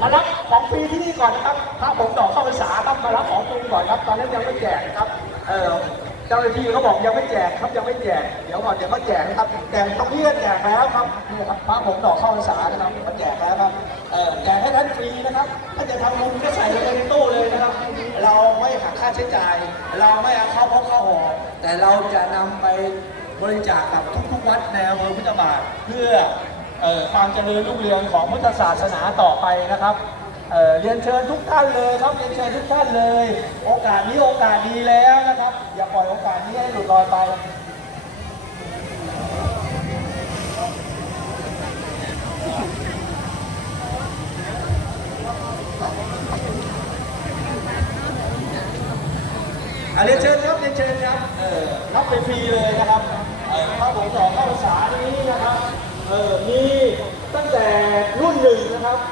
มารับของฟรีที่นี่ก่อนนะครับพระผมดอกเข้าพรรษาครับมารับของฟรีก่อนครับ ตอนนั้นยังไม่แจกนะครับ เออเจ้าหน้าที่เขาบอกยังไม่แจกครับยังไม่แจก เดี๋ยวก่อนเดี๋ยวเขาแจกนะครับ แต่ตรงนี้ก็แจกแล้วครับนี่ครับพระผมดอกเข้าพรรษานะครับเขาแจกแล้วครับ เออแจกให้ท่านฟรีนะครับ ถ้าจะทำบุญก็ใส่ไปในตู้เลยนะครับ เราไม่หักค่าใช้จ่าย เราไม่เอาเข้าพกเข้าหอแต่เราจะนำไป บริจาคกับทุกๆวัดในอำเภอพุทธบาทเพื่ออความเจริญรุ่งเรืองของพุทธศาสนาต่อไปนะครับเเรียนเชิญทุกท่านเลยครับเรียนเชิญทุกท่านเลย โอกาสนี้โอกาสดีแล้วนะครับ อย่าปล่อยโอกาสนี้ให้หลุดลอยไปอะเรียนเชิญครับเรียนเชิญครับ รับไปฟรีเลยนะครับ